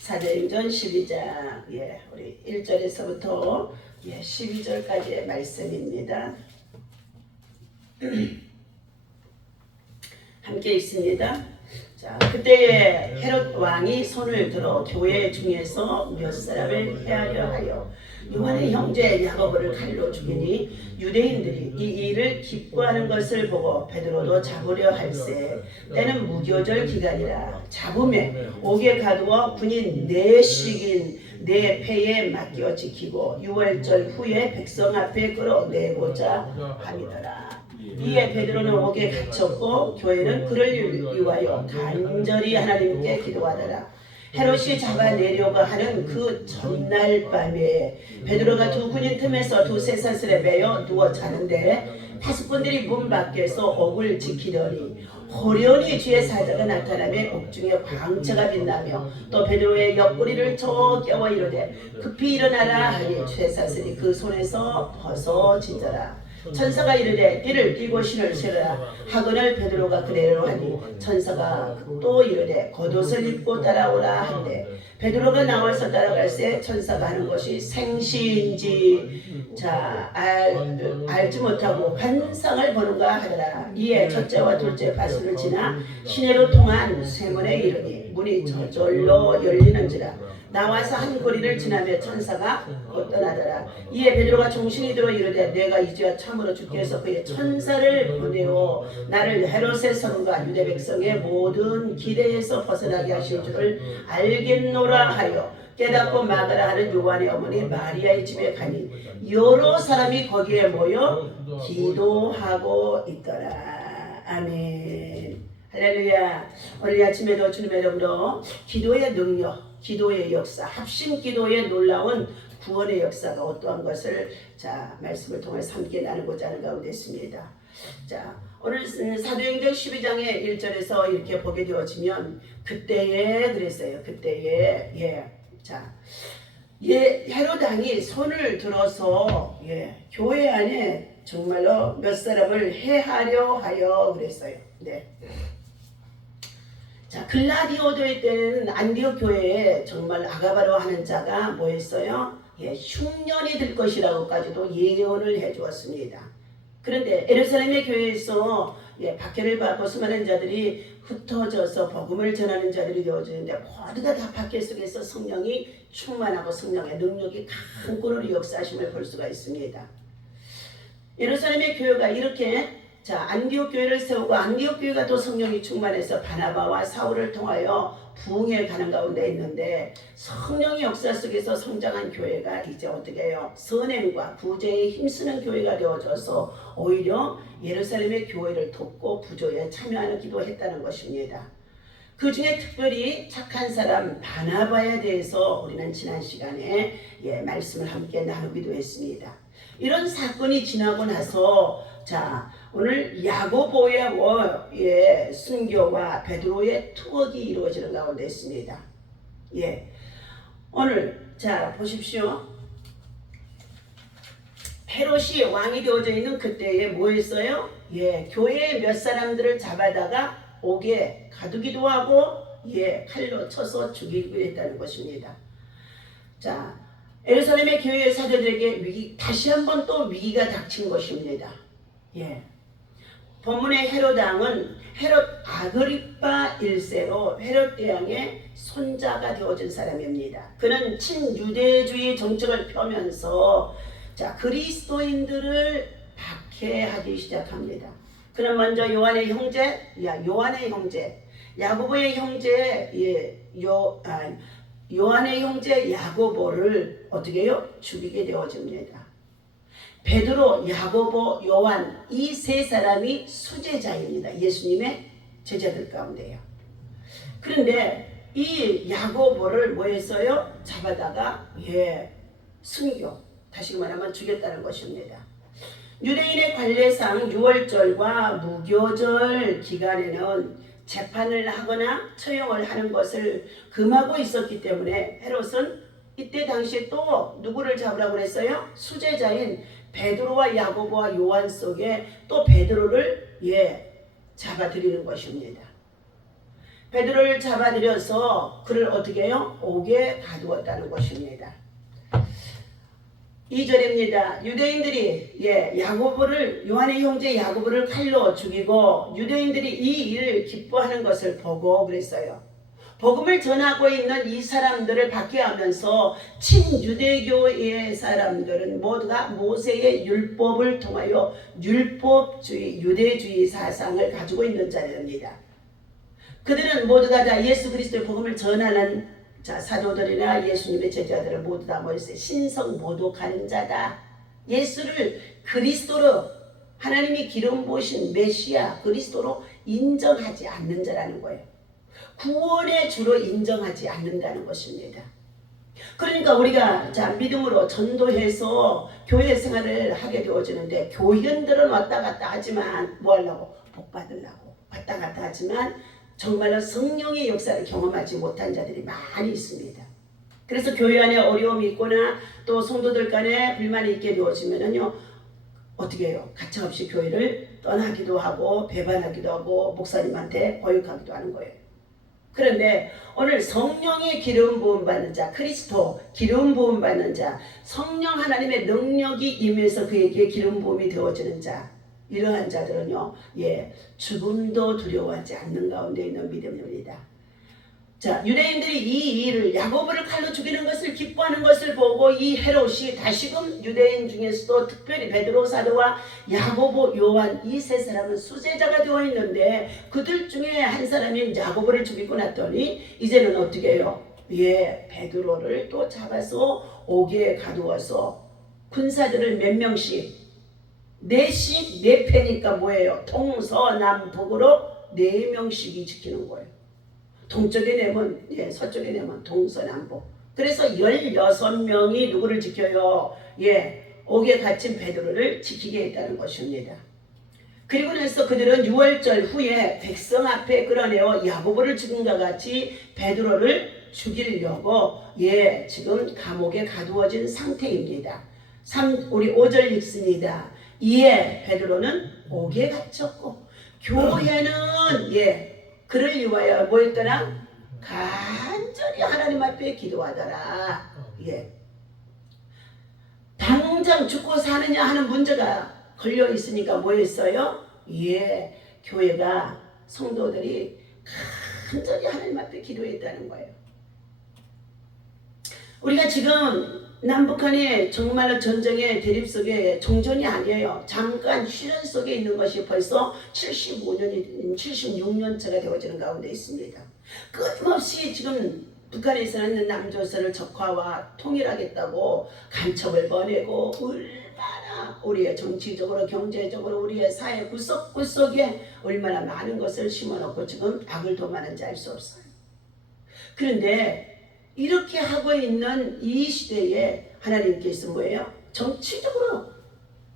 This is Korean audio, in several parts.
사도행전 12장 우리 1절에서부터 12절까지의 말씀입니다. 함께 읽습니다. 자, 그때에 헤롯 왕이 손을 들어 교회 중에서 몇 사람을 해하려 하여 요한의 형제 야고보를 칼로 죽이니 유대인들이 이 일을 기뻐하는 것을 보고 베드로도 잡으려 할세. 때는 무교절 기간이라 잡음에 옥에 가두어 군인 4씩인 내 패에 맡겨 지키고 6월절 후에 백성 앞에 끌어내고자 함이더라. 이에 베드로는 옥에 갇혔고 교회는 그를 위하여 간절히 하나님께 기도하더라. 헤롯이 잡아내려고 하는 그 전날 밤에 베드로가 두 군인 틈에서 두 쇠사슬에 매여 누워 자는데 파수꾼들이 문 밖에서 옥을 지키려니 호련히 주의 사자가 나타나며 옥중에 광채가 빛나며 또 베드로의 옆구리를 쳐 깨워 이르되 급히 일어나라 하니 쇠사슬이 그 손에서 벗어지더라. 천사가 이르되 띠를 띠고 신을 신으라 하거늘 베드로가 그대로 하니 천사가 또 이르되 겉옷을 입고 따라오라 한대 베드로가 나와서 따라갈새 천사가 하는 것이 생시인지 알지 못하고 환상을 보는가 하더라. 이에 첫째와 둘째 파수를 지나 시내로 통한 쇠문에 이르니 문이 저절로 열리는지라. 나와서 한 거리를 지나며 천사가 떠나더라. 이에 베드로가 정신이 들어 이르되 내가 이제야 참으로 주께서 그의 천사를 보내어 나를 헤롯의 성과 유대 백성의 모든 기대에서 벗어나게 하실 줄을 알겠노라 하여 깨닫고 막으라 하는 요한의 어머니 마리아의 집에 가니 여러 사람이 거기에 모여 기도하고 있더라. 아멘. 할렐루야. 오늘 아침에도 주님의 이름으로 기도의 능력, 기도의 역사, 합심 기도의 놀라운 구원의 역사가 어떠한 것을 말씀을 통해서 함께 나누고자 하는 가운데 있습니다. 오늘 사도행전 12장의 1절에서 이렇게 보게 되어지면 그때에 그랬어요. 그때에 헤롯 왕이 손을 들어서 교회 안에 정말로 몇 사람을 해하려 하여 그랬어요. 글라디오도의 때는 안디옥 교회에 정말 아가바로 하는 자가 뭐였어요? 흉년이 들 것이라고까지도 예언을 해주었습니다. 그런데 예루살렘의 교회에서 박해를 받고 수많은 자들이 흩어져서 복음을 전하는 자들이 되어지는데 모두가 다 박해 속에서 성령이 충만하고 성령의 능력이 강권으로 역사하심을 볼 수가 있습니다. 예루살렘의 교회가 이렇게 안디옥 교회를 세우고 안디옥 교회가 또 성령이 충만해서 바나바와 사울을 통하여 부흥에 가는 가운데 있는데 성령의 역사 속에서 성장한 교회가 이제 어떻게 해요? 선행과 구제에 힘쓰는 교회가 되어져서 오히려 예루살렘의 교회를 돕고 부조에 참여하는 기도했다는 것입니다. 그 중에 특별히 착한 사람 바나바에 대해서 우리는 지난 시간에 말씀을 함께 나누기도 했습니다. 이런 사건이 지나고 나서 오늘 야고보의 순교와 베드로의 투옥이 이루어지는 가운데 있습니다. 오늘 보십시오. 헤롯이 왕이 되어져 있는 그때에 뭐 했어요? 교회의 몇 사람들을 잡아다가 옥에 가두기도 하고 칼로 쳐서 죽이기도 했다는 것입니다. 예루살렘의 교회 사도들에게 다시 한번 또 위기가 닥친 것입니다. 본문의 헤롯 왕은 헤롯 아그리파 1세로 헤롯 대왕의 손자가 되어진 사람입니다. 그는 친유대주의 정책을 펴면서 그리스도인들을 박해하기 시작합니다. 그는 먼저 요한의 형제 야고보의 형제 요한의 형제 야고보를 어떻게 해요? 죽이게 되어집니다. 베드로, 야고보, 요한 이 세 사람이 수제자입니다. 예수님의 제자들 가운데요. 그런데 이 야고보를 뭐 했어요? 잡아다가 순교, 다시 말하면 죽였다는 것입니다. 유대인의 관례상 6월절과 무교절 기간에는 재판을 하거나 처형을 하는 것을 금하고 있었기 때문에 헤롯은 이때 당시에 또 누구를 잡으라고 했어요? 수제자인 베드로와 야고보와 요한 속에 또 베드로를 잡아들이는 것입니다. 베드로를 잡아들여서 그를 어떻게 해요? 옥에 가두었다는 것입니다. 2절입니다. 유대인들이 야고보를 요한의 형제 야고보를 칼로 죽이고 유대인들이 이 일을 기뻐하는 것을 보고 그랬어요. 복음을 전하고 있는 이 사람들을 박해하면서 친유대교의 사람들은 모두가 모세의 율법을 통하여 율법주의, 유대주의 사상을 가지고 있는 자들입니다. 그들은 모두가 다 예수 그리스도의 복음을 전하는 사도들이나 예수님의 제자들은 모두 다 뭐였어요? 신성 모독하는 자다. 예수를 그리스도로 하나님이 기름 부으신 메시아 그리스도로 인정하지 않는 자라는 거예요. 구원의 주로 인정하지 않는다는 것입니다. 그러니까 우리가 믿음으로 전도해서 교회 생활을 하게 되어지는데 교인들은 왔다 갔다 하지만 뭐 하려고? 복 받으려고 왔다 갔다 하지만 정말로 성령의 역사를 경험하지 못한 자들이 많이 있습니다. 그래서 교회 안에 어려움이 있거나 또 성도들 간에 불만이 있게 되어지면은요 어떻게 해요? 가차없이 교회를 떠나기도 하고 배반하기도 하고 목사님한테 거역하기도 하는 거예요. 그런데 오늘 성령의 기름 부음 받는 자, 그리스도 기름 부음 받는 자, 성령 하나님의 능력이 임해서 그에게 기름 부음이 되어지는 자, 이러한 자들은요, 죽음도 두려워하지 않는 가운데 있는 믿음입니다. 유대인들이 이 일을 야고보를 칼로 죽이는 것을 기뻐하는 것을 보고 이 헤롯이 다시금 유대인 중에서도 특별히 베드로 사도와 야고보, 요한 이 세 사람은 수제자가 되어 있는데 그들 중에 한 사람인 야고보를 죽이고 났더니 이제는 어떻게 해요? 베드로를 또 잡아서 옥에 가두어서 군사들을 몇 명씩 네씩 네 패니까 뭐예요? 동서남북으로 4명씩이 지키는 거예요. 동쪽에 내면 서쪽에 내면 동서남북. 그래서 16명이 누구를 지켜요? 옥에 갇힌 베드로를 지키게 했다는 것입니다. 그리고 나서 그들은 6월절 후에 백성 앞에 끌어내어 야고보를 죽인과 같이 베드로를 죽이려고 지금 감옥에 가두어진 상태입니다. 우리 5절 읽습니다. 이에 베드로는 옥에 갇혔고 교회는 그를 위하여 뭐 했더라? 간절히 하나님 앞에 기도하더라. 당장 죽고 사느냐 하는 문제가 걸려 있으니까 뭐 했어요? 교회가 성도들이 간절히 하나님 앞에 기도했다는 거예요. 우리가 지금 남북한이 정말로 전쟁의 대립 속에 종전이 아니에요. 잠깐 휴전 속에 있는 것이 벌써 76년차가 되어지는 가운데 있습니다. 끊임없이 지금 북한에서는 남조선을 적화와 통일하겠다고 간첩을 보내고 얼마나 우리의 정치적으로 경제적으로 우리의 사회 구석구석에 얼마나 많은 것을 심어놓고 지금 악을 도모하는지 알 수 없어요. 그런데 이렇게 하고 있는 이 시대에 하나님께서 뭐예요? 정치적으로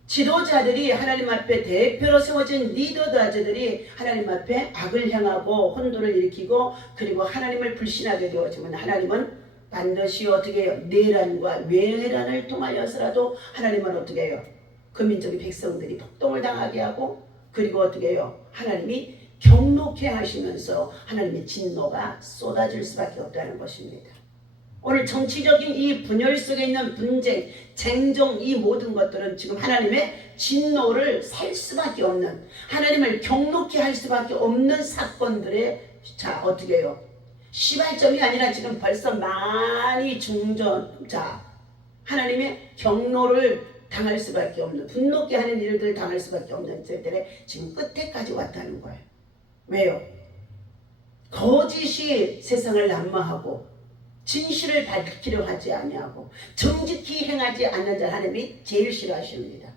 지도자들이 하나님 앞에 대표로 세워진 리더자들이 하나님 앞에 악을 향하고 혼돈을 일으키고 그리고 하나님을 불신하게 되어지면 하나님은 반드시 어떻게 해요? 내란과 외란을 통하여서라도 하나님은 어떻게 해요? 그 민족의 백성들이 폭동을 당하게 하고 그리고 어떻게 해요? 하나님이 경록해 하시면서 하나님의 진노가 쏟아질 수밖에 없다는 것입니다. 오늘 정치적인 이 분열 속에 있는 분쟁, 쟁종 이 모든 것들은 지금 하나님의 진노를 살 수밖에 없는 하나님을 경록케 할 수밖에 없는 사건들의 어떻게 해요? 시발점이 아니라 지금 벌써 많이 하나님의 경로를 당할 수밖에 없는 분노케 하는 일들을 당할 수밖에 없는 것들에 지금 끝에까지 왔다는 거예요. 왜요? 거짓이 세상을 난무하고 진실을 밝히려 하지 아니하고 정직히 행하지 않는 자 하나님이 제일 싫어하십니다.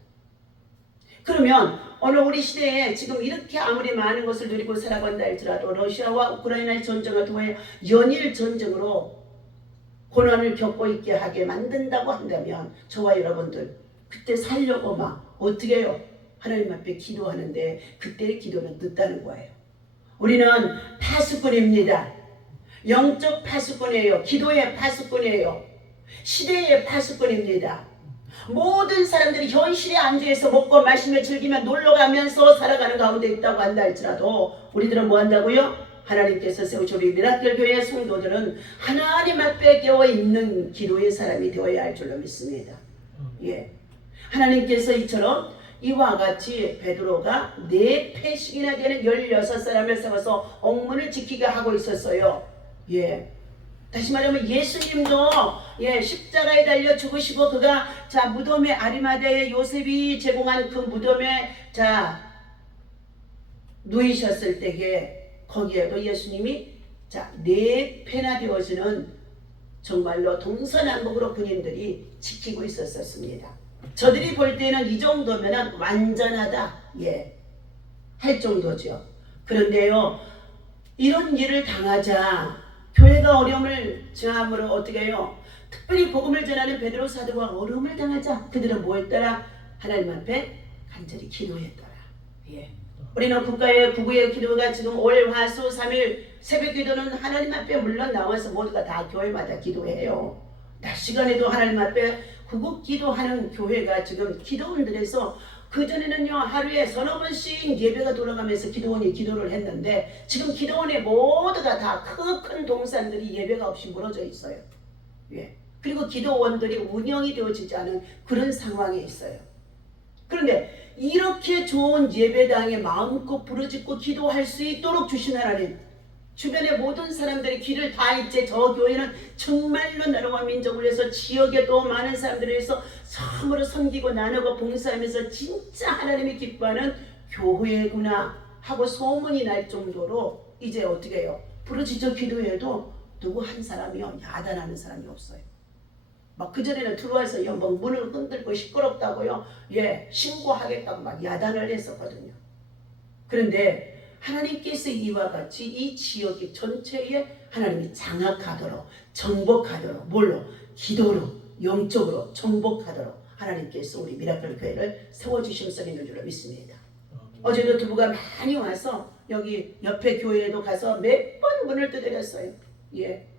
그러면 오늘 우리 시대에 지금 이렇게 아무리 많은 것을 누리고 살아간다 할지라도 러시아와 우크라이나의 전쟁을 통해 연일 전쟁으로 고난을 겪고 있게 하게 만든다고 한다면 저와 여러분들 그때 살려고 막 어떻게 해요? 하나님 앞에 기도하는데 그때의 기도는 늦다는 거예요. 우리는 파수꾼입니다. 영적 파수꾼이에요. 기도의 파수꾼이에요. 시대의 파수꾼입니다. 모든 사람들이 현실의 안주에서 먹고 마시며 즐기며 놀러가면서 살아가는 가운데 있다고 한다 할지라도 우리들은 뭐 한다고요? 하나님께서 세우신 우리 미라클 교회 성도들은 하나님 앞에 깨어 있는 기도의 사람이 되어야 할 줄로 믿습니다. 예, 하나님께서 이처럼 이와 같이 베드로가 4패씩이나 되는 16사람을 세워서 옥문을 지키게 하고 있었어요. 예. 다시 말하면 예수님도 십자가에 달려 죽으시고 그가 무덤에 아리마다의 요셉이 제공한 그 무덤에 누이셨을 때에 거기에도 예수님이 4패나 되어지는 정말로 동서남북으로 군인들이 지키고 있었습니다. 저들이 볼 때는 이 정도면 완전하다 할 정도죠. 그런데요, 이런 일을 당하자 교회가 어려움을 저함으로 어떻게 해요? 특별히 복음을 전하는 베드로 사도가 어려움을 당하자 그들은 뭐 했더라? 하나님 앞에 간절히 기도했더라. 우리는 국가의 구구의 기도가 지금 올 화수 3일 새벽 기도는 하나님 앞에 물론 나와서 모두가 다 교회마다 기도해요. 낮 시간에도 하나님 앞에 구국 기도하는 교회가 지금 기도원들에서 그전에는요 하루에 서너 번씩 예배가 돌아가면서 기도원이 기도를 했는데 지금 기도원에 모두가 다 큰 동산들이 예배가 없이 무너져 있어요. 그리고 기도원들이 운영이 되어지지 않은 그런 상황에 있어요. 그런데 이렇게 좋은 예배당에 마음껏 부르짖고 기도할 수 있도록 주신 하나님, 주변의 모든 사람들이 귀를 다 이제 저 교회는 정말로 나라와 민족을 위해서 지역에 또 많은 사람들을 위해서 처음으로 섬기고 나누고 봉사하면서 진짜 하나님이 기뻐하는 교회구나 하고 소문이 날 정도로 이제 어떻게 해요? 부르짖어 기도해도 누구 한 사람이요 야단하는 사람이 없어요. 막 그전에는 들어와서 막 문을 흔들고 시끄럽다고요 신고하겠다고 막 야단을 했었거든요. 그런데 하나님께서 이와 같이 이 지역의 전체에 하나님이 장악하도록 정복하도록 뭘로? 기도로 영적으로 정복하도록 하나님께서 우리 미라클 교회를 세워주심서 있는 줄로 믿습니다. 어제도 두부가 많이 와서 여기 옆에 교회에도 가서 몇 번 문을 두드렸어요.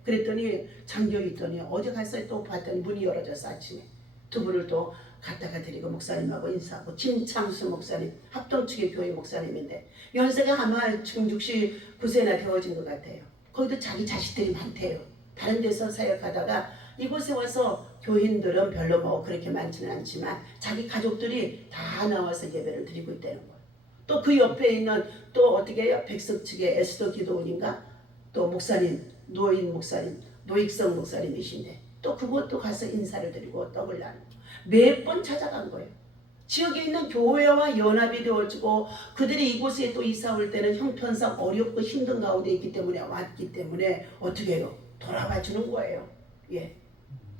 그랬더니 잠겨 있더니 어제 갔어요. 또 봤더니 문이 열어져서 아침에 두부를 또 갖다가 드리고 목사님하고 인사하고 김창수 목사님 합동측의 교회 목사님인데 연세가 아마 지금 69세나 되어진 것 같아요. 거기도 자기 자식들이 많대요. 다른 데서 사역하다가 이곳에 와서 교인들은 별로 뭐 그렇게 많지는 않지만 자기 가족들이 다 나와서 예배를 드리고 있다는 거예요. 또 그 옆에 있는 또 어떻게 해요? 백석 측의 에스더 기도원인가? 또 목사님 노인 목사님 노익성 목사님이신데 또 그것도 가서 인사를 드리고 떡을 나누고 몇 번 찾아간 거예요. 지역에 있는 교회와 연합이 되어지고 그들이 이곳에 또 이사 올 때는 형편상 어렵고 힘든 가운데 있기 때문에 왔기 때문에 어떻게 해요? 돌아봐 주는 거예요.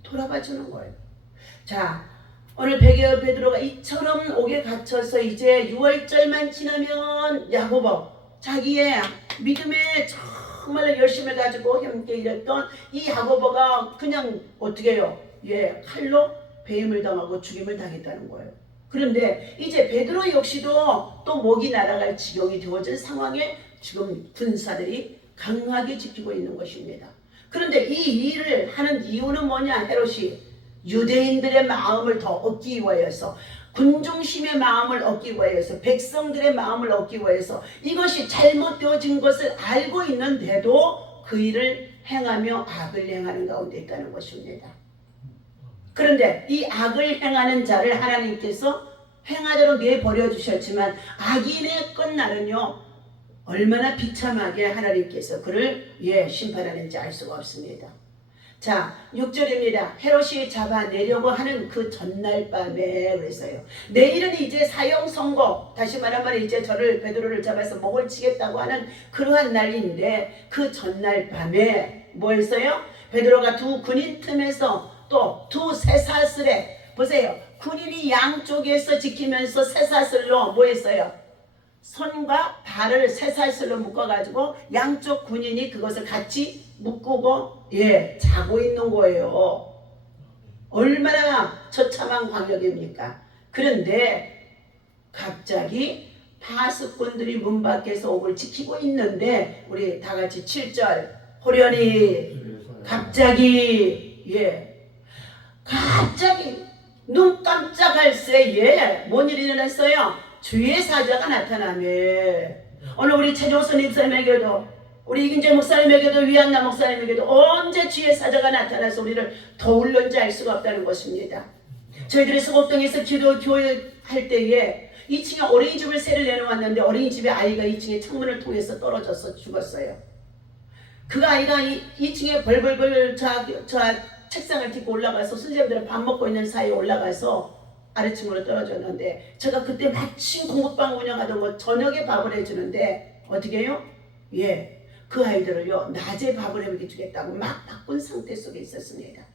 돌아봐 주는 거예요. 자, 오늘 베드로가 이처럼 옥에 갇혀서 이제 6월절만 지나면 야고보 자기의 믿음에 정말 열심을 가지고 함께 일했던 이 야고보가 그냥 어떻게 해요? 칼로 배임을 당하고 죽임을 당했다는 거예요. 그런데 이제 베드로 역시도 또 목이 날아갈 지경이 되어진 상황에 지금 군사들이 강하게 지키고 있는 것입니다. 그런데 이 일을 하는 이유는 뭐냐? 헤롯이 유대인들의 마음을 더 얻기 위하여서 군중심의 마음을 얻기 위하여서 백성들의 마음을 얻기 위하여서 이것이 잘못되어진 것을 알고 있는데도 그 일을 행하며 악을 행하는 가운데 있다는 것입니다. 그런데 이 악을 행하는 자를 하나님께서 행하도록 내버려 주셨지만 악인의 끝날은요 얼마나 비참하게 하나님께서 그를 심판하는지 알 수가 없습니다. 자, 6절입니다. 헤롯이 잡아내려고 하는 그 전날 밤에 그랬어요. 내일은 이제 사형 선고, 다시 말하면 이제 저를 베드로를 잡아서 목을 치겠다고 하는 그러한 날인데 그 전날 밤에 뭐 했어요? 베드로가 두 군인 틈에서 또 두 쇠사슬에 보세요. 군인이 양쪽에서 지키면서 쇠사슬로 뭐 했어요? 손과 발을 쇠사슬로 묶어가지고 양쪽 군인이 그것을 같이 묶고 자고 있는 거예요. 얼마나 처참한 광경입니까? 그런데 갑자기 파수꾼들이 문 밖에서 옥을 지키고 있는데 우리 다 같이 7절 호련히 갑자기 눈 깜짝할 새에 뭔 일이 일어났어요? 주의 사자가 나타나며 오늘 우리 최종선 입사님에게도 우리 이균재 목사님에게도 위안나 목사님에게도 언제 주의 사자가 나타나서 우리를 도울는지 알 수가 없다는 것입니다. 저희들이 소곡동에서 기도 교회 할 때에 2층에 어린이집을 새를 내놓았는데 어린이집에 아이가 2층에 창문을 통해서 떨어져서 죽었어요. 그 아이가 2층에 벌벌벌 저 책상을 딛고 올라가서 선생님들은 밥 먹고 있는 사이에 올라가서 아래층으로 떨어졌는데 제가 그때 마침 공부방 운영하던 거 저녁에 밥을 해주는데 어떻게 해요? 예. 그 아이들을요 낮에 밥을 해주겠다고 막 바꾼 상태 속에 있었습니다.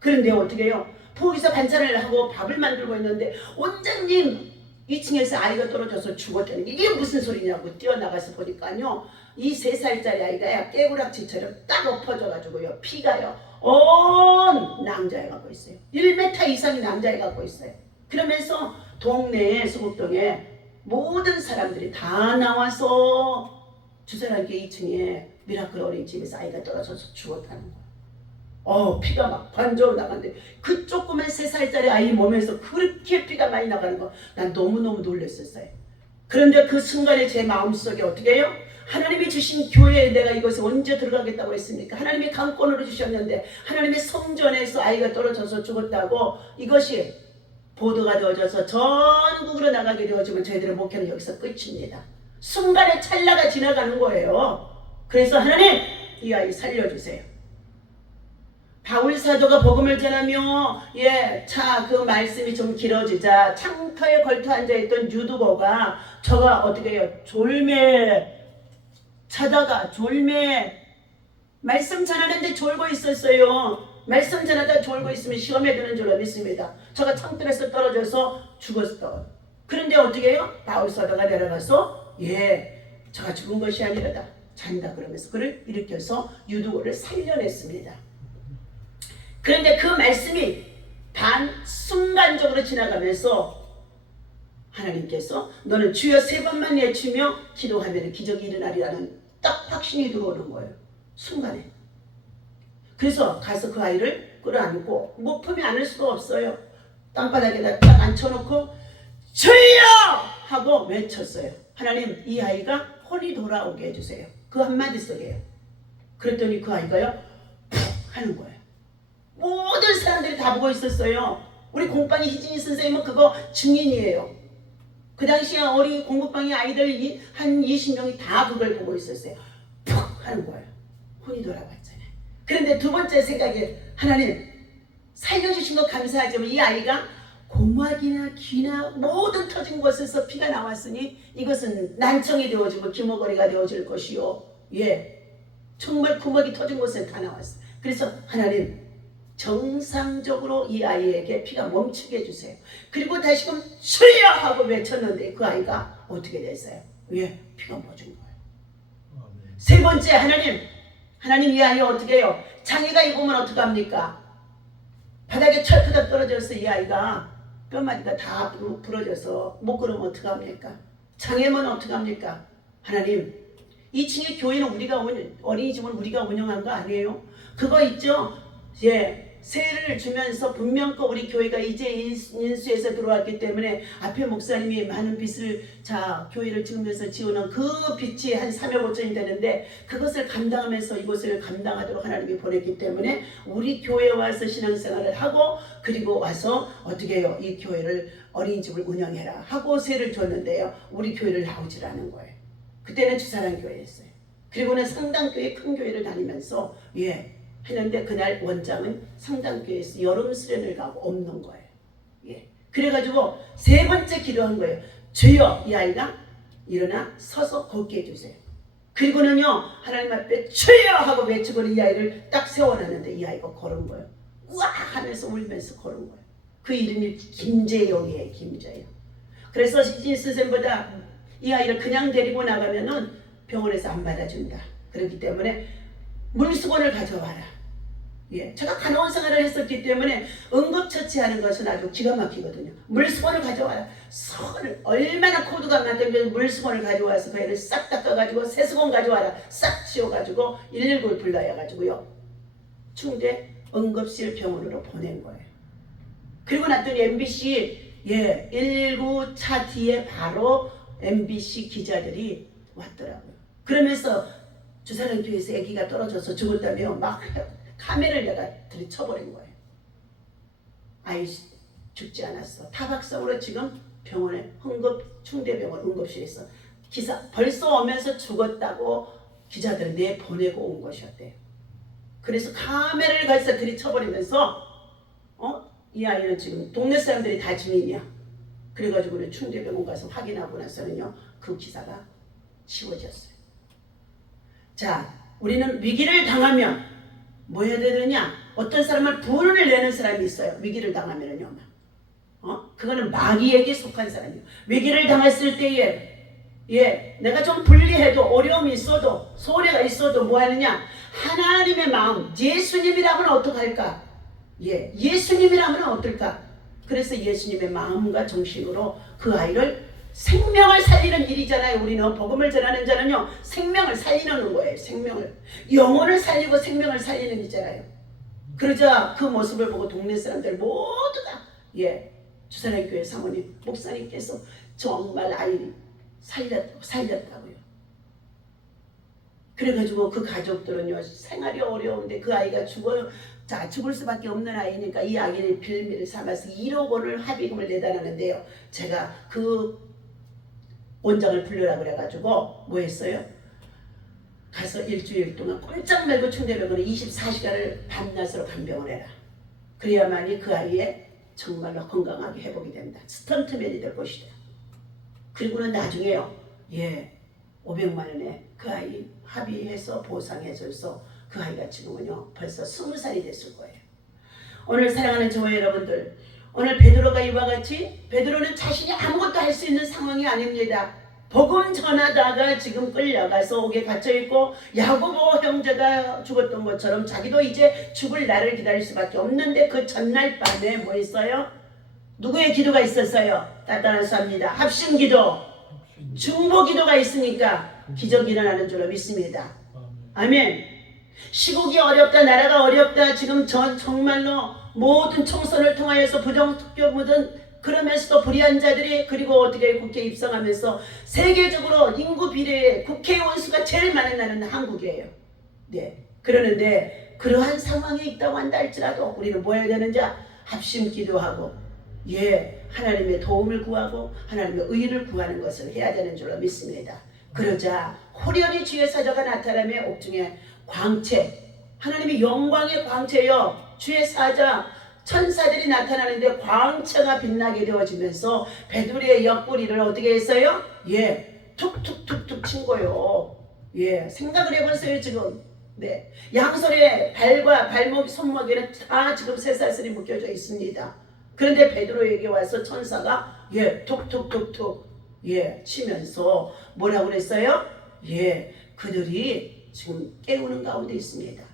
그런데 어떻게 해요? 부엌에서 반찬을 하고 밥을 만들고 있는데 원장님 2층에서 아이가 떨어져서 죽었다는 게 이게 무슨 소리냐고 뛰어나가서 보니까요 이 3살짜리 아이가 깨구락지처럼 딱 엎어져가지고요 피가요 온 낭자해 갖고 있어요. 1m 이상의 낭자해 갖고 있어요. 그러면서 동네에 소곡동에 모든 사람들이 다 나와서 주사랑교 2층에 미라클 어린이집에서 아이가 떨어져서 죽었다는 거예요. 피가 막 반저로 나가는데 그 조그만 3살짜리 아이 몸에서 그렇게 피가 많이 나가는 거 난 너무너무 놀랐었어요. 그런데 그 순간에 제 마음속에 어떻게 해요? 하나님이 주신 교회에 내가 이것을 언제 들어가겠다고 했습니까? 하나님이 강권으로 주셨는데 하나님의 성전에서 아이가 떨어져서 죽었다고 이것이 보도가 되어져서 전국으로 나가게 되어지면 저희들의 목회는 여기서 끝입니다. 순간에 찰나가 지나가는 거예요. 그래서 하나님 이 아이 살려주세요. 바울 사도가 복음을 전하며 그 말씀이 좀 길어지자 창터에 걸터 앉아있던 유두보가 저가 어떻게 해요? 졸매 자다가 졸매 말씀 전하는데 졸고 있었어요. 말씀 전하다 졸고 있으면 시험에 드는 줄 믿습니다. 저가 창틀에서 떨어져서 죽었어. 그런데 어떻게 해요? 바울 사도가 내려가서 저가 죽은 것이 아니라다 잔다 그러면서 그를 일으켜서 유두고를 살려냈습니다. 그런데 그 말씀이 순간적으로 지나가면서 하나님께서 너는 주여 3번만 외치며 기도하면 기적이 일어나리라는 딱 확신이 들어오는 거예요. 순간에. 그래서 가서 그 아이를 끌어안고 못 품에 안을 수가 없어요. 땅바닥에다 딱 앉혀놓고 주여! 하고 외쳤어요. 하나님 이 아이가 혼이 돌아오게 해주세요. 그 한마디 속에요. 그랬더니 그 아이가요 푹 하는 거예요. 모든 사람들이 다 보고 있었어요. 우리 공방이 희진이 선생님은 그거 증인이에요. 그 당시에 어린 공부방의 아이들 한 20명이 다 그걸 보고 있었어요. 푹 하는 거예요. 혼이 돌아왔잖아요. 그런데 두 번째 생각이 하나님 살려주신 거 감사하지만 이 아이가 고막이나 귀나 모든 터진 곳에서 피가 나왔으니 이것은 난청이 되어지고 기모거리가 되어질 것이요. 정말 구멍이 터진 곳에 다 나왔어요. 그래서 하나님 정상적으로 이 아이에게 피가 멈추게 해주세요. 그리고 다시금 주여 하고 외쳤는데 그 아이가 어떻게 됐어요? 피가 멎은 거예요. 세 번째 하나님 이 아이 어떻게 해요? 장애가 입으면 어떡합니까? 바닥에 철푸덕 떨어져서 이 아이가 뼈마디가 다 부러져서 못 걸으면 어떡합니까? 장애면 어떡합니까? 하나님 2층의 교회는 어린이집은 우리가 운영한 거 아니에요? 그거 있죠? 세를 주면서 분명껏 우리 교회가 이제 인수에서 들어왔기 때문에 앞에 목사님이 많은 빚을 교회를 지으면서 지어놓은 그 빚이 한 3억 5천이 되는데 그것을 감당하면서 이것을 감당하도록 하나님이 보냈기 때문에 우리 교회에 와서 신앙생활을 하고 그리고 와서 어떻게 해요? 이 교회를 어린이집을 운영해라 하고 세를 줬는데요. 우리 교회를 나오질 않은 거예요. 그때는 주사랑교회였어요. 그리고는 상당교회 큰 교회를 다니면서 했는데 그날 원장은 상당교회에서 여름 수련을 가고 없는 거예요. 그래가지고 세 번째 기도한 거예요. 주여 이 아이가 일어나 서서 걷게 해주세요. 그리고는요 하나님 앞에 주여 하고 외치고 이 아이를 딱 세워놨는데 이 아이가 걸은 거예요. 우와 하면서 울면서 걸은 거예요. 그 이름이 김재영이에요. 김재영. 그래서 시진 선생보다 이 아이를 그냥 데리고 나가면은 병원에서 안 받아준다. 그렇기 때문에 물수건을 가져와라. 제가 간호원 생활을 했었기 때문에 응급처치하는 것은 아주 기가 막히거든요. 물수건을 가져와라. 손을 얼마나 코드가 맞던지 물수건을 가져와서 그 애를 싹 닦아가지고 세수건 가져와라. 싹 치워가지고 119를 불러야가지고요. 충대 응급실 병원으로 보낸 거예요. 그리고 났더니 MBC 119 차 뒤에 바로 MBC 기자들이 왔더라고요. 그러면서 주사랑교에서 아기가 떨어져서 죽었다며 막 카메라를 내가 들이쳐버린 거예요. 아이 죽지 않았어. 타박상으로 지금 병원에 충대병원 응급실에 있어. 기사 벌써 오면서 죽었다고 기자들 내보내고 온 것이었대요. 그래서 카메라를 가서 들이쳐버리면서 이 아이는 지금 동네 사람들이 다 증인이야. 그래가지고 충대병원 가서 확인하고 나서는요 그 기사가 지워졌어요. 자, 우리는 위기를 당하면 뭐 해야 되느냐? 어떤 사람은 분을 내는 사람이 있어요. 위기를 당하면은요. 그거는 마귀에게 속한 사람이에요. 위기를 당했을 때에 내가 좀 불리해도 어려움이 있어도 소리가 있어도 뭐 하느냐? 하나님의 마음, 예수님이라면 어떡할까? 예수님이라면 어떨까? 그래서 예수님의 마음과 정신으로 그 아이를 생명을 살리는 일이잖아요. 우리는 복음을 전하는 자는요 생명을 살리는 거예요. 생명을 영혼을 살리고 생명을 살리는 일이잖아요. 그러자 그 모습을 보고 동네 사람들 모두가 주사랑교회 사모님 목사님께서 정말 아이 살렸다고요. 그래가지고 그 가족들은요 생활이 어려운데 그 아이가 죽을 수밖에 없는 아이니까 이 아이를 빌미를 삼아서 1억 원을 합의금을 내달라는데요. 제가 그 원장을 불러라 그래가지고 뭐 했어요? 가서 일주일 동안 꼼짝 말고 충대병원에 24시간을 밤낮으로 간병을 해라. 그래야만이 그 아이의 정말로 건강하게 회복이 된다. 스턴트맨이 될 것이다. 그리고는 나중에요 500만 원에 그 아이 합의해서 보상해줘서 그 아이가 지금은요 벌써 20살이 됐을 거예요. 오늘 사랑하는 저와 여러분들, 오늘 베드로가 이와 같이 베드로는 자신이 아무것도 할 수 있는 상황이 아닙니다. 복음 전하다가 지금 끌려가서 옥에 갇혀있고 야고보 형제가 죽었던 것처럼 자기도 이제 죽을 날을 기다릴 수밖에 없는데 그 전날 밤에 뭐 있어요? 누구의 기도가 있었어요? 따따라서합니다. 합심기도, 중보기도가 있으니까 기적이 일어나는 줄로 믿습니다. 아멘. 시국이 어렵다, 나라가 어렵다, 지금 정말로 모든 총선을 통하여서 부정투표든 그러면서도 불의한 자들이 그리고 어떻게 국회에 입성하면서 세계적으로 인구 비례 국회의원 수가 제일 많은 나라는 한국이에요. 그러는데 그러한 상황에 있다고 한다 할지라도 우리는 뭐 해야 되는지 합심 기도하고 하나님의 도움을 구하고 하나님의 의를 구하는 것을 해야 되는 줄로 믿습니다. 그러자 호련히 주의 사자가 나타나며 옥중에 광채, 하나님의 영광의 광채요 주의 사자 천사들이 나타나는데 광채가 빛나게 되어지면서 베드로의 옆구리를 어떻게 했어요? 툭툭툭툭 친 거요. 생각을 해보세요 지금. 양손에 발과 발목, 손목에는 다 지금 쇠사슬이 묶여져 있습니다. 그런데 베드로에게 와서 천사가 툭툭툭툭 치면서 뭐라고 그랬어요? 그들이 지금 깨우는 가운데 있습니다.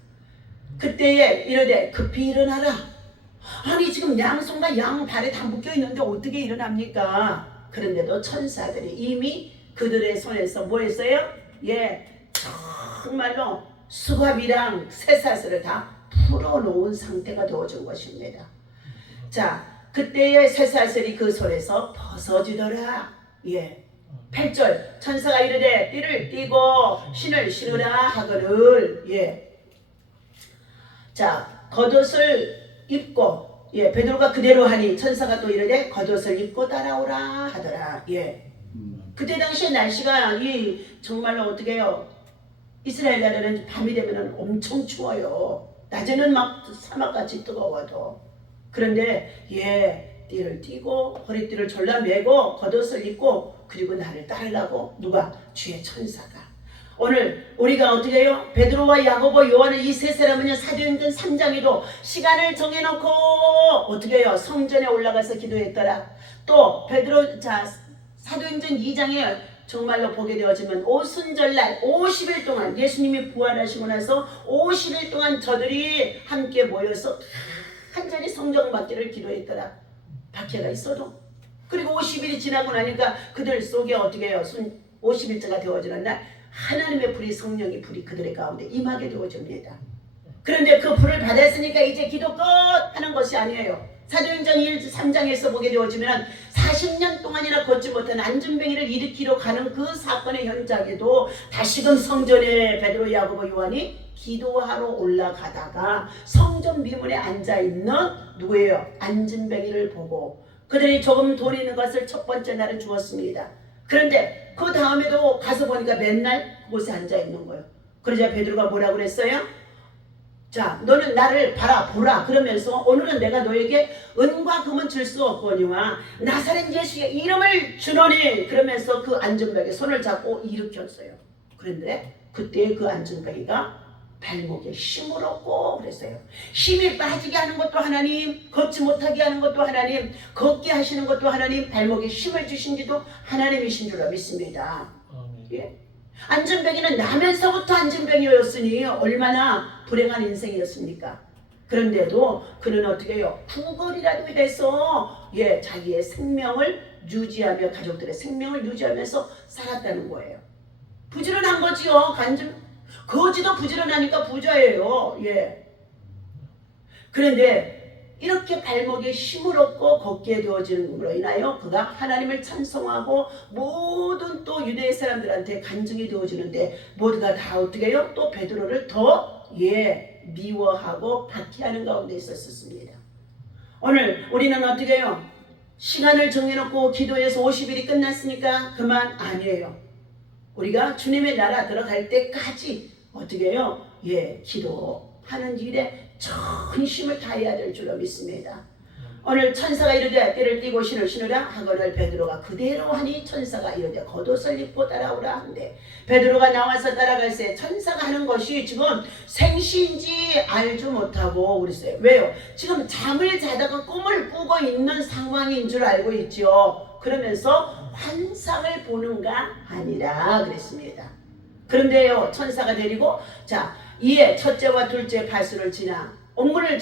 그때에 이르되 급히 일어나라. 아니 지금 양손과 양발에 다 묶여있는데 어떻게 일어납니까? 그런데도 천사들이 이미 그들의 손에서 뭐 했어요? 정말로 수갑이랑 쇠사슬을 다 풀어놓은 상태가 되어진 것입니다. 자, 그때의 쇠사슬이 그 손에서 벗어지더라. 8절 천사가 이르되 띠를 띠고 신을 신으라 하거늘. 자, 겉옷을 입고 베드로가 그대로 하니 천사가 또 이르되 겉옷을 입고 따라오라 하더라. 그때 당시에 날씨가 정말로 어떻게 해요? 이스라엘 나라는 밤이 되면 엄청 추워요. 낮에는 막 사막같이 뜨거워도. 그런데 띠를 띠고 허리띠를 졸라매고 겉옷을 입고 그리고 나를 따르라고 누가? 주의 천사가. 오늘 우리가 어떻게 해요? 베드로와 야고보, 요한의 이 세 사람은요 사도행전 3장에도 시간을 정해놓고 어떻게 해요? 성전에 올라가서 기도했더라. 또 사도행전 2장에 정말로 보게 되어지면 오순절날 50일 동안 예수님이 부활하시고 나서 50일 동안 저들이 함께 모여서 간절히 성령 받기를 기도했더라. 박해가 있어도. 그리고 50일이 지나고 나니까 그들 속에 어떻게 해요? 50일째가 되어지는 날 하나님의 불이, 성령의 불이 그들의 가운데 임하게 되어집니다. 그런데 그 불을 받았으니까 이제 기도 끝 하는 것이 아니에요. 사도행전 3장에서 보게 되어지면 40년 동안이나 걷지 못한 안진뱅이를 일으키러 가는 그 사건의 현장에도 다시금 성전에 베드로, 야고보, 요한이 기도하러 올라가다가 성전 미문에 앉아있는 누구예요? 안진뱅이를 보고 그들이 조금 돈 있는 것을 첫 번째 날은 주었습니다. 그런데 그 다음에도 가서 보니까 맨날 그곳에 앉아있는 거예요. 그러자 베드로가 뭐라고 그랬어요? 자, 너는 나를 보라. 그러면서 오늘은 내가 너에게 은과 금은 줄 수 없거니와 나사렛 예수의 이름을 주노니 그러면서 그 안진뱅이 손을 잡고 일으켰어요. 그런데 그때 그 안진뱅이가 발목에 힘을 얻고 그랬어요. 힘이 빠지게 하는 것도 하나님, 걷지 못하게 하는 것도 하나님, 걷게 하시는 것도 하나님, 발목에 힘을 주신 지도 하나님이신 줄로 믿습니다. 예. 안진뱅이는 나면서부터 안진뱅이였으니 얼마나 불행한 인생이었습니까? 그런데도 그는 어떻게 해요? 구걸이라도 해서 자기의 생명을 유지하며 가족들의 생명을 유지하면서 살았다는 거예요. 부지런한 거지요. 거지도 부지런하니까 부자예요. 그런데 이렇게 발목에 힘을 얻고 걷게 되어지는 으로 인하여 그가 하나님을 찬송하고 모든 또 유대 사람들한테 간증이 되어지는데 모두가 다 어떻게 해요? 또 베드로를 더 미워하고 박해하는 가운데 있었습니다. 오늘 우리는 어떻게 해요? 시간을 정해놓고 기도해서 50일이 끝났으니까 그만 아니에요. 우리가 주님의 나라 들어갈 때까지 어떻게 해요? 기도하는 일에 전심을 다해야 될 줄로 믿습니다. 오늘 천사가 이르되 띠를 띠고 신을 신으라 하거늘 베드로가 그대로 하니 천사가 이르되 겉옷을 입고 따라오라 한대 베드로가 나와서 따라갈새 천사가 하는 것이 지금 생시인지 알지 못하고 그랬어요. 왜요? 지금 잠을 자다가 꿈을 꾸고 있는 상황인 줄 알고 있죠. 그러면서 환상을 보는가 아니라 그랬습니다. 그런데요 천사가 데리고 이에 첫째와 둘째 파수를 지나 옥문을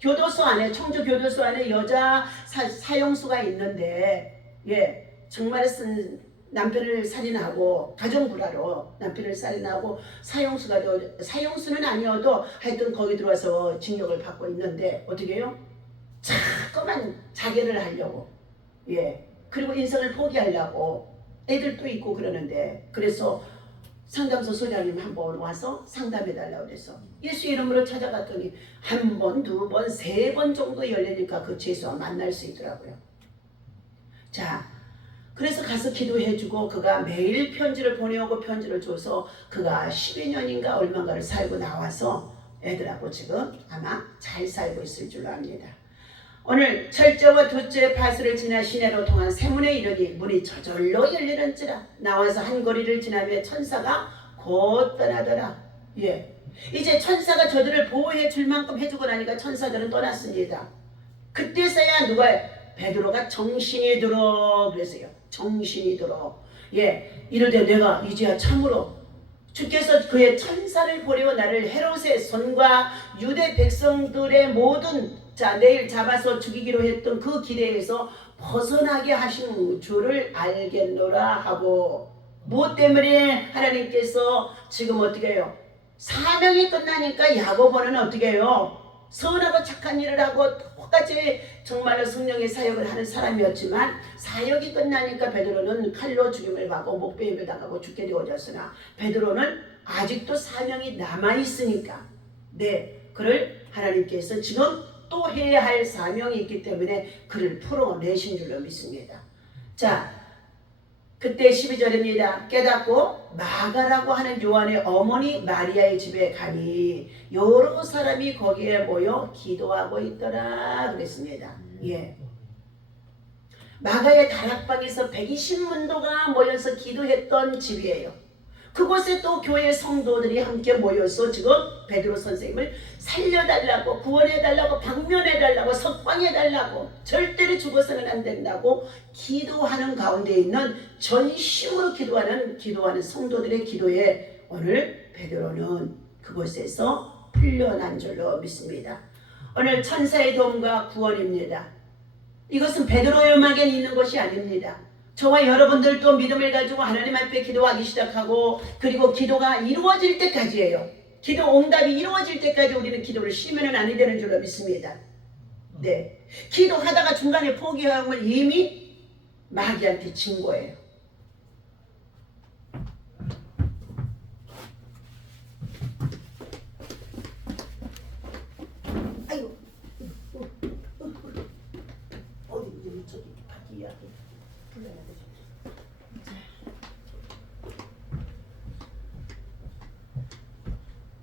교도소 안에 청주 교도소 안에 여자 사형수가 있는데 정말 남편을 살인하고 가정불화로 남편을 살인하고 사형수는 아니어도 하여튼 거기 들어와서 징역을 받고 있는데 어떻게 해요? 자꾸만 자결을 하려고 그리고 인생을 포기하려고 애들도 있고 그러는데 그래서 상담소 소장님 한번 와서 상담해달라고 그래서 예수 이름으로 찾아갔더니 한 번, 두 번, 세 번 정도 열리니까 그 죄수와 만날 수 있더라고요. 그래서 가서 기도해주고 그가 매일 편지를 보내오고 편지를 줘서 그가 12년인가 얼마인가를 살고 나와서 애들하고 지금 아마 잘 살고 있을 줄로 압니다. 오늘 첫째와 둘째 파수를 지나 시내로 통한 세문에 이르니 문이 저절로 열리는지라 나와서 한 거리를 지나며 천사가 곧 떠나더라. 이제 천사가 저들을 보호해 줄 만큼 해주고 나니까 천사들은 떠났습니다. 그때서야 베드로가 정신이 들어 그랬어요. 정신이 들어. 이르되 내가 이제야 참으로 주께서 그의 천사를 보내어 나를 헤롯의 손과 유대 백성들의 모든 내일 잡아서 죽이기로 했던 그 기대에서 벗어나게 하신 줄을 알겠노라 하고 무엇 때문에 하나님께서 지금 어떻게 해요? 사명이 끝나니까 야고보는 어떻게 해요? 선하고 착한 일을 하고 똑같이 정말로 성령의 사역을 하는 사람이었지만 사역이 끝나니까 베드로는 칼로 죽임을 받고 목베임을 당하고 죽게 되어졌으나 베드로는 아직도 사명이 남아있으니까 그를 하나님께서 지금 또 해야 할 사명이 있기 때문에 그를 풀어내신 줄로 믿습니다. 그때 12절입니다. 깨닫고 마가라고 하는 요한의 어머니 마리아의 집에 가니 여러 사람이 거기에 모여 기도하고 있더라 그랬습니다. 마가의 다락방에서 120문도가 모여서 기도했던 집이에요. 그곳에 또 교회 성도들이 함께 모여서 지금 베드로 선생님을 살려달라고 구원해달라고 방면해달라고 석방해달라고 절대로 죽어서는 안 된다고 기도하는 가운데 있는 전심으로 기도하는 성도들의 기도에 오늘 베드로는 그곳에서 풀려난 줄로 믿습니다. 오늘 천사의 도움과 구원입니다. 이것은 베드로에게만 있는 것이 아닙니다. 저와 여러분들도 믿음을 가지고 하나님 앞에 기도하기 시작하고 그리고 기도가 이루어질 때까지예요. 기도 응답이 이루어질 때까지 우리는 기도를 쉬면은 아니 되는 줄로 믿습니다. 네. 기도하다가 중간에 포기하면 이미 마귀한테 진 거예요. 아이고. 어디 저기 밖에 이야기 불러야 되죠.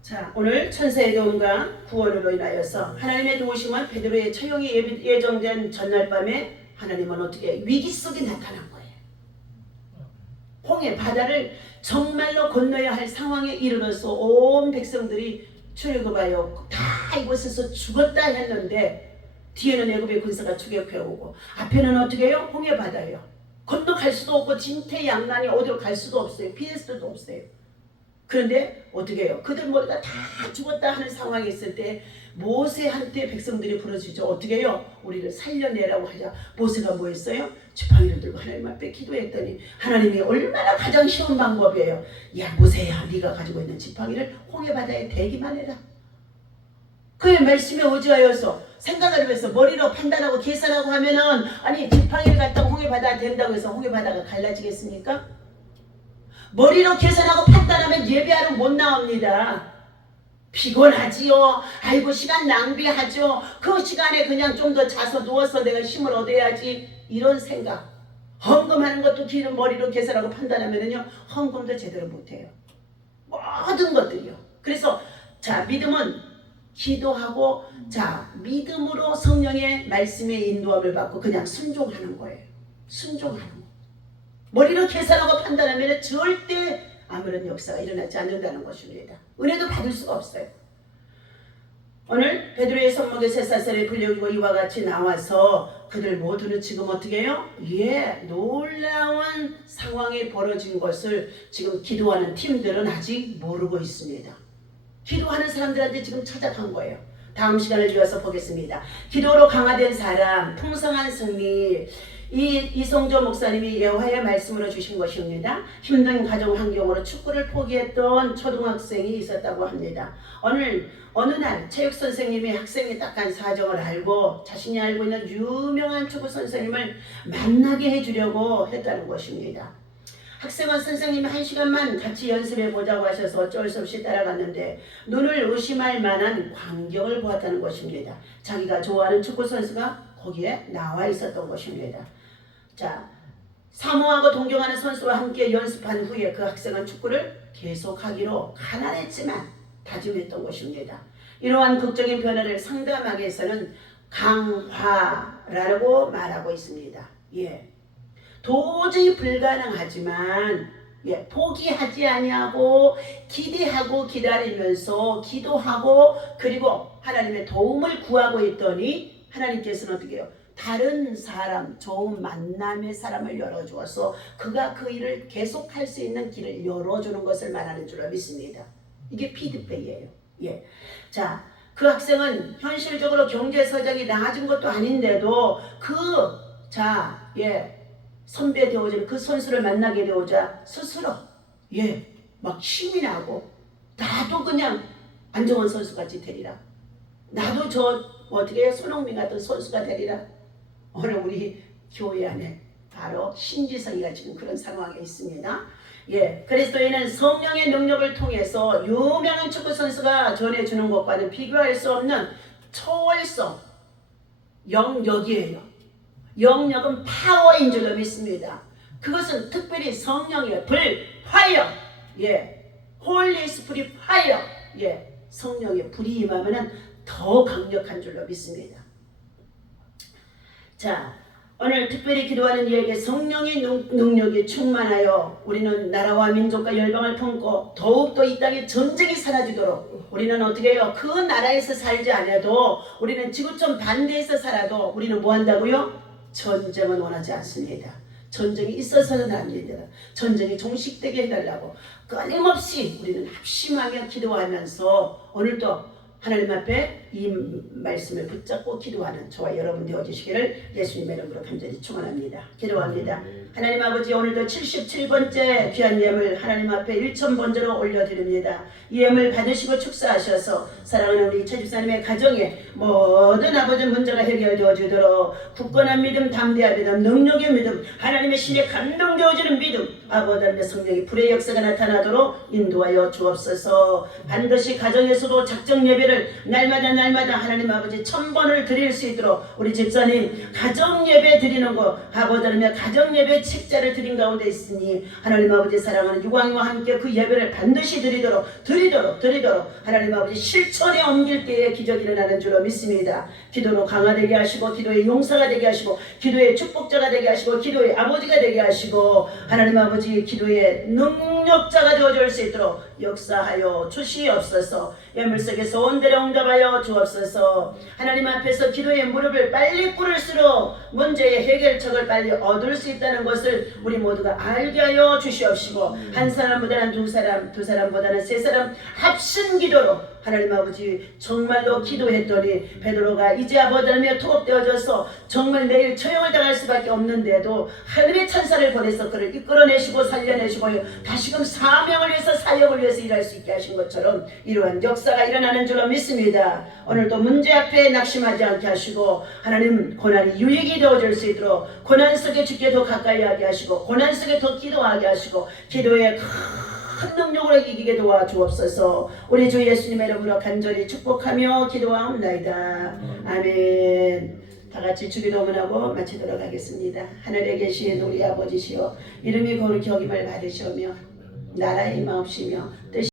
자, 오늘 천사의 도움과 구원으로 인하여서 하나님의 도우심은 베드로의 처형이 예정된 전날 밤에 하나님은 어떻게 위기 속에 나타난 거예요. 홍해 바다를 정말로 건너야 할 상황에 이르러서 온 백성들이 출애굽하여 다 이곳에서 죽었다 했는데 뒤에는 애굽의 군사가 추격해 오고 앞에는 어떻게 해요? 홍해 바다예요. 건너갈 수도 없고 진퇴양난이 어디로 갈 수도 없어요. 피할 수도 없어요. 그런데 어떻게 해요? 그들 모두가 다 죽었다 하는 상황이 있을 때 모세한테 백성들이 부르짖어 어떻게 해요? 우리를 살려내라고 하자. 모세가 뭐 했어요? 지팡이를 들고 하나님 앞에 기도했더니 하나님이 얼마나 가장 쉬운 방법이에요. 야 모세야, 네가 가지고 있는 지팡이를 홍해바다에 대기만 해라. 그의 말씀에 의지하여서 생각을 하면서 머리로 판단하고 계산하고 하면은 아니 지팡이를 갖다가 홍해바다에 된다고 해서 홍해바다가 갈라지겠습니까? 머리로 계산하고 판단하면 예배하러 못 나옵니다. 피곤하지요. 아이고 시간 낭비하죠. 그 시간에 그냥 좀 더 자서 누워서 내가 힘을 얻어야지. 이런 생각. 헌금하는 것도 기름 머리로 계산하고 판단하면은요 헌금도 제대로 못해요. 모든 것들이요. 그래서 자 믿음은 기도하고 자 믿음으로 성령의 말씀의 인도함을 받고 그냥 순종하는 거예요. 순종하는 거. 머리로 계산하고 판단하면 절대 아무런 역사가 일어나지 않는다는 것입니다. 은혜도 받을 수가 없어요. 오늘 베드로의 손목에 쇠사슬을 불려주고 이와 같이 나와서 그들 모두는 지금 어떻게 해요? 놀라운 상황이 벌어진 것을 지금 기도하는 팀들은 아직 모르고 있습니다. 기도하는 사람들한테 지금 찾아간 거예요. 다음 시간을 이어서 보겠습니다. 기도로 강화된 사람, 풍성한 승리. 이성조 목사님이 여호와의 말씀으로 주신 것입니다. 힘든 가정 환경으로 축구를 포기했던 초등학생이 있었다고 합니다. 어느 날 체육 선생님이 학생이 딱한 사정을 알고 자신이 알고 있는 유명한 축구 선생님을 만나게 해주려고 했다는 것입니다. 학생은 선생님이 1시간만 같이 연습해 보자고 하셔서 어쩔 수 없이 따라갔는데 눈을 의심할 만한 광경을 보았다는 것입니다. 자기가 좋아하는 축구 선수가 거기에 나와 있었던 것입니다. 자, 사모하고 동경하는 선수와 함께 연습한 후에 그 학생은 축구를 계속하기로 가난했지만 다짐했던 것입니다. 이러한 극적인 변화를 상담학에서는 강화라고 말하고 있습니다. 도저히 불가능하지만 포기하지 아니하고 기대하고 기다리면서 기도하고 그리고 하나님의 도움을 구하고 있더니 하나님께서는 어떻게 해요? 다른 사람, 좋은 만남의 사람을 열어주어서 그가 그 일을 계속할 수 있는 길을 열어주는 것을 말하는 줄로 믿습니다. 이게 피드백이에요. 자, 그 학생은 현실적으로 경제 사정이 나아진 것도 아닌데도 선배 되어지는 그 선수를 만나게 되오자 스스로 막 힘이 나고 나도 그냥 안정환 선수같이 되리라. 나도 어떻게 손흥민 같은 선수가 되리라. 오늘 우리 교회 안에 바로 신지성이가 지금 그런 상황에 있습니다. 그리스도인은 성령의 능력을 통해서 유명한 축구 선수가 전해주는 것과는 비교할 수 없는 초월성 영역이에요. 영역은 파워인 줄로 믿습니다. 그것은 특별히 성령의 불, 파이어, 홀리 스피릿 파이어, 성령의 불이 임하면 더 강력한 줄로 믿습니다. 자, 오늘 특별히 기도하는 이에게 성령의 능력이 충만하여 우리는 나라와 민족과 열방을 품고 더욱더 이 땅에 전쟁이 사라지도록 우리는 어떻게 해요? 그 나라에서 살지 않아도 우리는 지구촌 반대에서 살아도 우리는 뭐 한다고요? 전쟁은 원하지 않습니다. 전쟁이 있어서는 안 됩니다. 전쟁이 종식되게 해달라고 끊임없이 우리는 합심하며 기도하면서 오늘도 하나님 앞에 이 말씀을 붙잡고 기도하는 저와 여러분 되어주시기를 예수님의 이름으로 간절히 축원합니다. 기도합니다. 하나님 아버지, 오늘도 77번째 귀한 예물 하나님 앞에 1,000번째로 올려드립니다. 이 예물 받으시고 축사하셔서 사랑하는 우리 최집사님의 가정에 모든 아버지 문제가 해결되어 주도록 굳건한 믿음, 담대한 믿음, 능력의 믿음, 하나님의 신에 감동되어지는 믿음, 아버지 하나님의 성령의 불의 역사가 나타나도록 인도하여 주옵소서. 반드시 가정에서도 작정 예배를 날마다 하나님 아버지 1000번을 드릴 수 있도록 우리 집사님 가정 예배 드리는 거 아버지 하나님 가정 예배 책자를 드린 가운데 있으니 하나님 아버지 사랑하는 유광과 함께 그 예배를 반드시 드리도록 하나님 아버지 실천에 옮길 때에 기적이 일어나는 줄로 믿습니다. 기도로 강화되게 하시고 기도의 용사가 되게 하시고 기도의 축복자가 되게 하시고 기도의 아버지가 되게 하시고 하나님 아버지 기도의 능력자가 되어줄 수 있도록 역사하여 주시옵소서. 예물 속에서 온대로 응답하여 주옵소서. 하나님 앞에서 기도의 무릎을 빨리 꿇을수록 문제의 해결책을 빨리 얻을 수 있다는 것을 우리 모두가 알게 하여 주시옵시고 한 사람보다는 두 사람보다는 세 사람 합심 기도로 하나님 아버지 정말로 기도했더니 베드로가 이제 아버지 하나님의 투옥되어져서 정말 내일 처형을 당할 수밖에 없는데도 하늘의 천사를 보내서 그를 이끌어내시고 살려내시고 다시금 사명을 위해서 사역을 위해서 일할 수 있게 하신 것처럼 이러한 역사가 일어나는 줄로 믿습니다. 오늘도 문제 앞에 낙심하지 않게 하시고 하나님 고난이 유익이 되어줄 수 있도록 고난 속에 주께 더 가까이 하게 하시고 고난 속에 더 기도하게 하시고 기도에 큰 능력으로 이기게 도와주옵소서. 우리 주 예수님의 이름으로 간절히 축복하며 기도하옵나이다. 아멘. 다같이 주기도문하고 마치도록 하겠습니다. 하늘에 계신 우리 아버지시여 이름이 거룩히 여김을 받으시오며 나라의 임하옵시며 뜻이